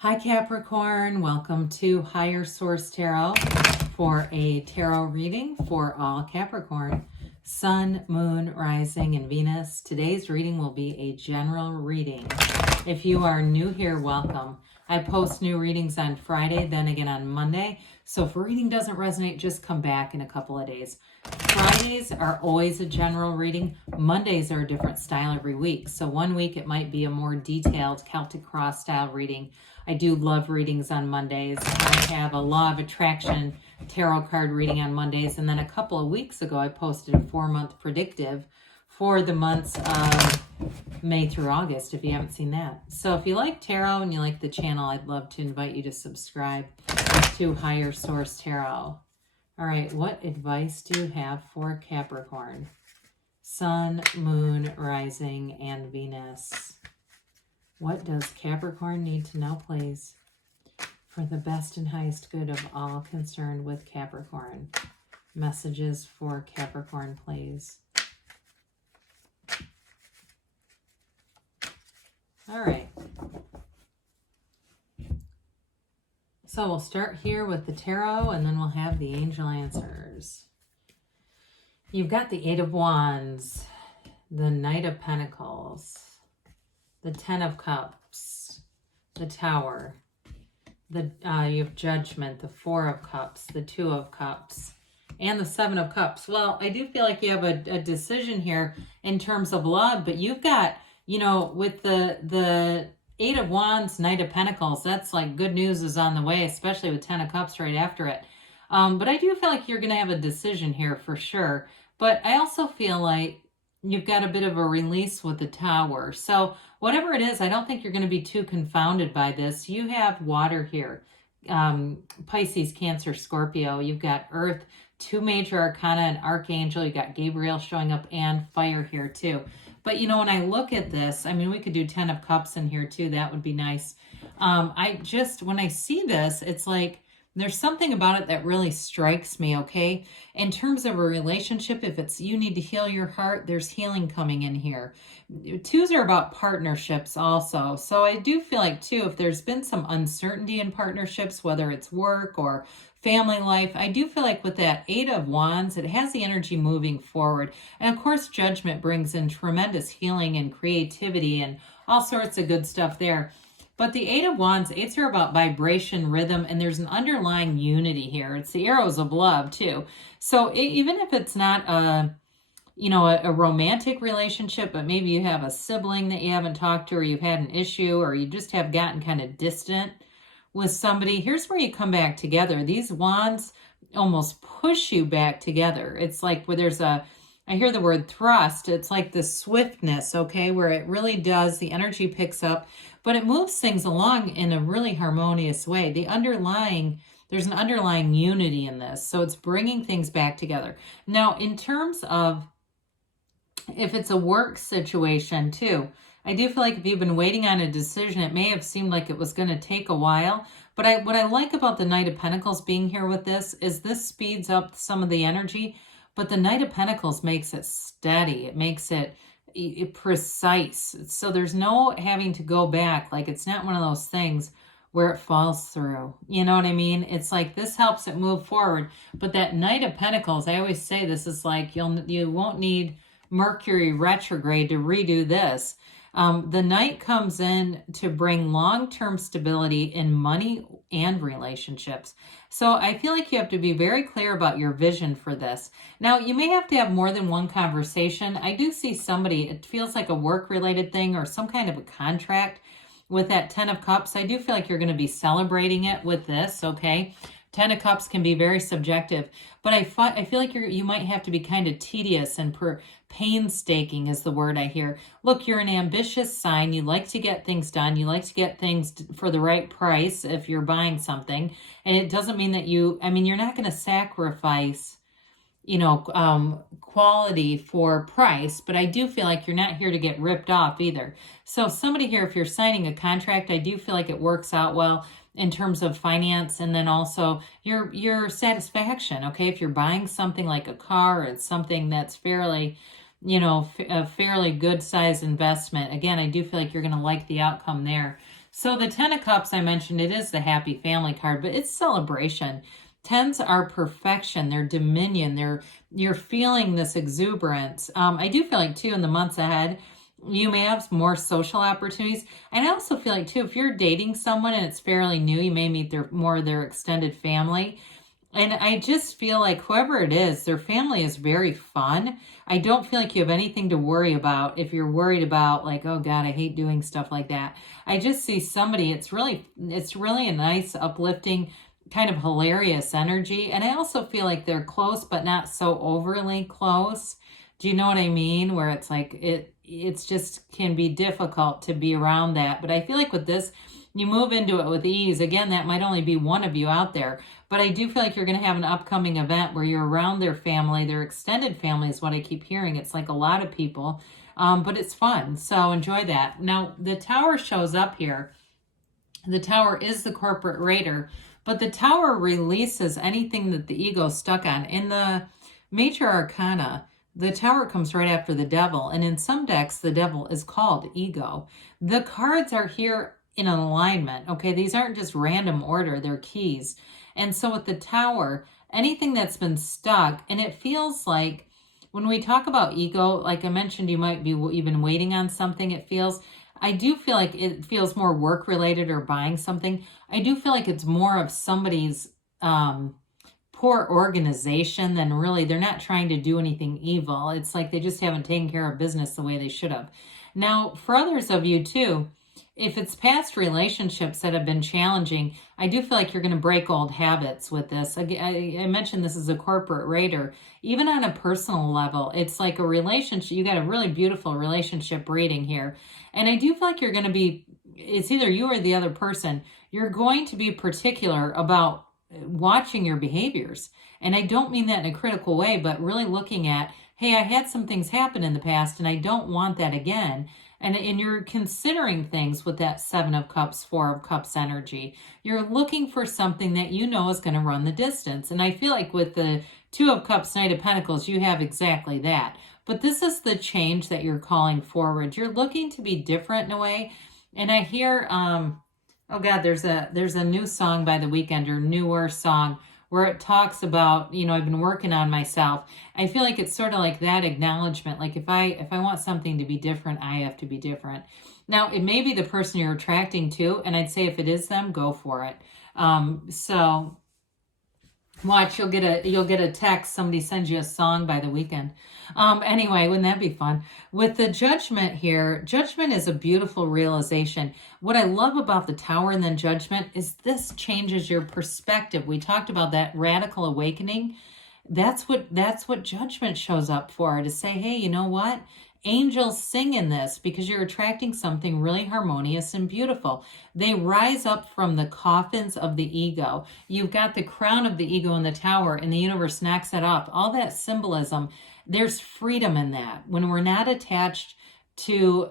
Hi Capricorn, welcome to Higher Source Tarot for a tarot reading for all Capricorn, Sun, Moon, Rising, and Venus. Today's reading will be a general reading. If you are new here, welcome. I post new readings on Friday, then again on Monday. So if a reading doesn't resonate, just come back in a couple of days. Fridays are always a general reading. Mondays are a different style every week. So one week it might be a more detailed Celtic Cross style reading. I do love readings on Mondays. I have a Law of Attraction tarot card reading on Mondays. And then a couple of weeks ago, I posted a 4-month predictive for the months of May through August, if you haven't seen that. So if you like tarot and you like the channel, I'd love to invite you to subscribe to Higher Source Tarot. All right, what advice do you have for Capricorn? Sun, Moon, Rising, and Venus. What does Capricorn need to know, please, for the best and highest good of all concerned with Capricorn? Messages for Capricorn, please. All right. So we'll start here with the tarot, and then we'll have the angel answers. You've got the Eight of Wands, the Knight of Pentacles, the Ten of Cups, the Tower, you have Judgment, the Four of Cups, the Two of Cups, and the Seven of Cups. Well, I do feel like you have a decision here in terms of love, but you've got, you know, with the Eight of Wands, Knight of Pentacles, that's like good news is on the way, especially with Ten of Cups right after it. But I do feel like you're going to have a decision here for sure. But I also feel like you've got a bit of a release with the Tower. So whatever it is, I don't think you're going to be too confounded by this. You have water here. Pisces, Cancer, Scorpio. You've got Earth, 2 major arcana, and Archangel. You got Gabriel showing up, and fire here too. But, you know, when I look at this, I mean, we could do 10 of Cups in here too. That would be nice. When I see this, it's like there's something about it that really strikes me, okay? In terms of a relationship, if it's you need to heal your heart, there's healing coming in here. 2s are about partnerships also. So I do feel like, too, if there's been some uncertainty in partnerships, whether it's work or family life, I do feel like with that Eight of Wands, it has the energy moving forward. And of course, Judgment brings in tremendous healing and creativity and all sorts of good stuff there. But the Eight of Wands, 8s are about vibration, rhythm, and there's an underlying unity here. It's the arrows of love too. So even if it's not a romantic relationship, but maybe you have a sibling that you haven't talked to, or you've had an issue, or you just have gotten kind of distant with somebody, here's where you come back together. These wands almost push you back together. It's like where I hear the word thrust. It's like the swiftness, okay, where it really does, the energy picks up, but it moves things along in a really harmonious way. There's an underlying unity in this, so it's bringing things back together. Now, in terms of if it's a work situation too, I do feel like if you've been waiting on a decision, it may have seemed like it was going to take a while. But what I like about the Knight of Pentacles being here with this is this speeds up some of the energy. But the Knight of Pentacles makes it steady. It makes it precise. So there's no having to go back. Like it's not one of those things where it falls through. You know what I mean? It's like this helps it move forward. But that Knight of Pentacles, I always say this is like you won't need Mercury retrograde to redo this. The Knight comes in to bring long-term stability in money and relationships. So I feel like you have to be very clear about your vision for this. Now, you may have to have more than one conversation. I do see somebody, it feels like a work-related thing or some kind of a contract with that 10 of Cups. I do feel like you're going to be celebrating it with this, okay? 10 of Cups can be very subjective, but I feel like you might have to be kind of tedious and painstaking is the word I hear. Look, you're an ambitious sign. You like to get things done. You like to get things for the right price if you're buying something. And it doesn't mean that you're not going to sacrifice, quality for price, but I do feel like you're not here to get ripped off either. So somebody here, if you're signing a contract, I do feel like it works out well in terms of finance, and then also your satisfaction, okay? If you're buying something like a car, it's something that's fairly, a fairly good size investment. Again, I do feel like you're going to like the outcome there. So the Ten of Cups I mentioned, it is the happy family card, but it's celebration. Tens are perfection, they're dominion, you're feeling this exuberance. I do feel like too in the months ahead, you may have more social opportunities. And I also feel like too, if you're dating someone and it's fairly new, you may meet more of their extended family. And I just feel like whoever it is, their family is very fun. I don't feel like you have anything to worry about if you're worried about like, oh God, I hate doing stuff like that. I just see somebody, it's really a nice, uplifting, kind of hilarious energy. And I also feel like they're close, but not so overly close. Do you know what I mean? Where it's like, it's just can be difficult to be around that. But I feel like with this, you move into it with ease. Again, that might only be one of you out there. But I do feel like you're going to have an upcoming event where you're around their family. Their extended family is what I keep hearing. It's like a lot of people, but it's fun. So enjoy that. Now, the Tower shows up here. The Tower is the corporate raider, but the Tower releases anything that the ego's stuck on. In the Major Arcana, the Tower comes right after the Devil, and in some decks, the Devil is called Ego. The cards are here in an alignment, okay? These aren't just random order, they're keys. And so with the Tower, anything that's been stuck, and it feels like when we talk about ego, like I mentioned, you might be even waiting on something, I do feel like it feels more work related or buying something. I do feel like it's more of somebody's poor organization than really, they're not trying to do anything evil. It's like they just haven't taken care of business the way they should have. Now, for others of you too, if it's past relationships that have been challenging, I do feel like you're going to break old habits with this. I mentioned this is a corporate raider. Even on a personal level, it's like a relationship. You got a really beautiful relationship reading here. And I do feel like you're going to be, it's either you or the other person, you're going to be particular about watching your behaviors. And I don't mean that in a critical way, but really looking at, hey, I had some things happen in the past and I don't want that again. And you're considering things with that Seven of Cups, Four of Cups energy. You're looking for something that you know is going to run the distance. And I feel like with the Two of Cups, Knight of Pentacles, you have exactly that. But this is the change that you're calling forward. You're looking to be different in a way. And I hear, oh God, there's a new song by The Weeknd, or newer song, where it talks about, I've been working on myself. I feel like it's sort of like that acknowledgement. Like if I want something to be different, I have to be different. Now, it may be the person you're attracting to, and I'd say if it is them, go for it. So watch, you'll get a text, somebody sends you a song by The Weeknd. Anyway, wouldn't that be fun? With the Judgment here, Judgment is a beautiful realization. What I love about the Tower and then Judgment is this changes your perspective. We talked about that radical awakening. That's what Judgment shows up for, to say, hey, you know what? Angels sing in this because you're attracting something really harmonious and beautiful. They rise up from the coffins of the ego. You've got the crown of the ego in the Tower, and the universe knocks that off. All that symbolism, there's freedom in that when we're not attached to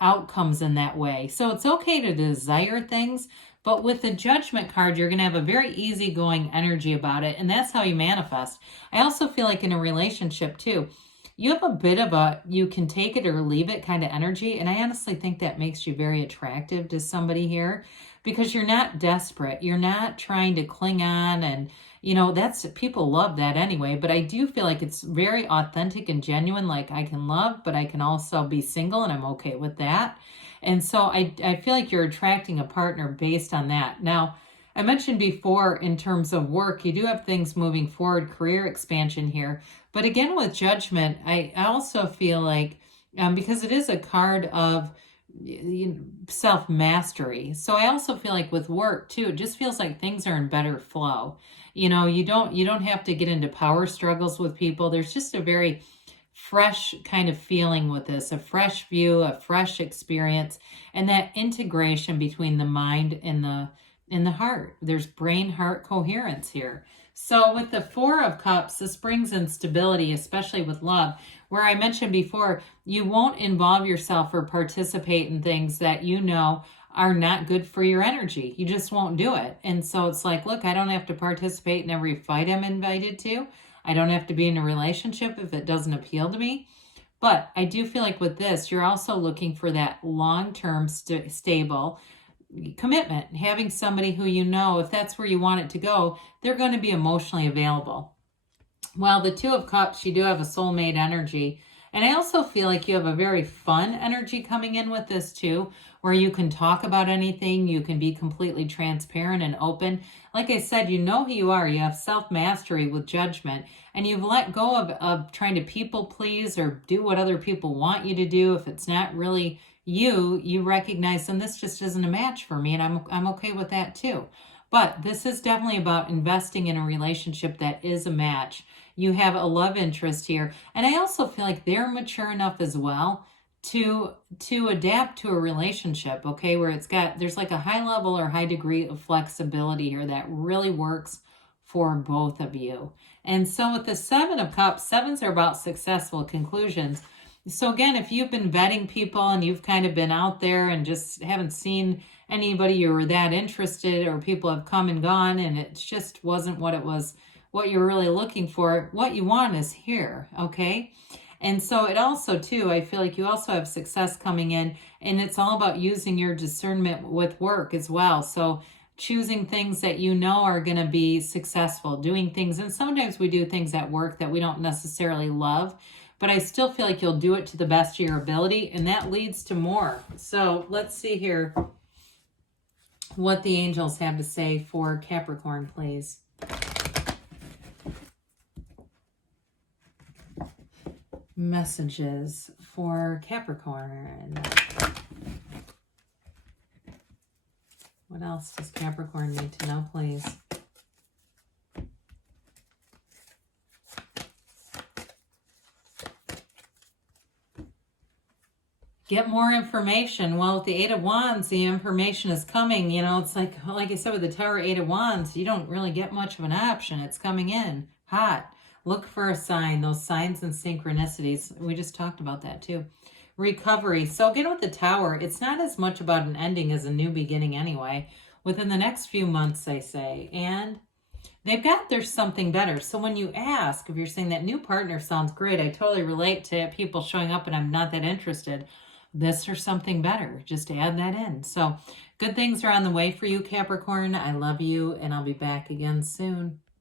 outcomes in that way. So it's okay to desire things, but with the Judgment card, you're going to have a very easygoing energy about it, and that's how you manifest. I also feel like in a relationship too, you have a bit of a, you can take it or leave it kind of energy. And I honestly think that makes you very attractive to somebody here, because you're not desperate. You're not trying to cling on. And, that's, people love that anyway. But I do feel like it's very authentic and genuine. Like, I can love, but I can also be single, and I'm okay with that. And so I feel like you're attracting a partner based on that. Now, I mentioned before in terms of work, you do have things moving forward, career expansion here. But again, with Judgment, I also feel like, because it is a card of self-mastery. So I also feel like with work too, it just feels like things are in better flow. You don't have to get into power struggles with people. There's just a very fresh kind of feeling with this, a fresh view, a fresh experience, and that integration between the mind and the heart. There's brain-heart coherence here. So with the Four of Cups, this brings in stability, especially with love, where I mentioned before, you won't involve yourself or participate in things that are not good for your energy. You just won't do it. And so it's like, look, I don't have to participate in every fight I'm invited to. I don't have to be in a relationship if it doesn't appeal to me. But I do feel like with this, you're also looking for that long-term stable, commitment, having somebody who you know, if that's where you want it to go, they're going to be emotionally available. Well, the Two of Cups, you do have a soulmate energy. And I also feel like you have a very fun energy coming in with this too, where you can talk about anything. You can be completely transparent and open. Like I said, you know who you are. You have self-mastery with judgment. And you've let go of trying to people please or do what other people want you to do. If it's not really you, you recognize, and this just isn't a match for me. And I'm okay with that too. But this is definitely about investing in a relationship that is a match. You have a love interest here. And I also feel like they're mature enough as well to adapt to a relationship, okay, where there's like a high level or high degree of flexibility here that really works for both of you. And so with the Seven of Cups, sevens are about successful conclusions. So again, if you've been vetting people and you've kind of been out there and just haven't seen anybody you were that interested, or people have come and gone and it just wasn't what you were really looking for, what you want is here, okay? And so it also too, I feel like you also have success coming in, and it's all about using your discernment with work as well. So choosing things that you know are going to be successful, doing things, and sometimes we do things at work that we don't necessarily love, but I still feel like you'll do it to the best of your ability, and that leads to more. So let's see here what the angels have to say for Capricorn, please. Messages for Capricorn. What else does Capricorn need to know, please? Get more information. Well, with the Eight of Wands, the information is coming. You know, it's like I said with the Tower, Eight of Wands, you don't really get much of an option. It's coming in hot. Look for a sign, those signs and synchronicities. We just talked about that too. Recovery. So again, with the Tower, it's not as much about an ending as a new beginning anyway. Within the next few months, they say. And there's something better. So when you ask, if you're saying that new partner sounds great, I totally relate to people showing up and I'm not that interested. This or something better. Just add that in. So good things are on the way for you, Capricorn. I love you, and I'll be back again soon.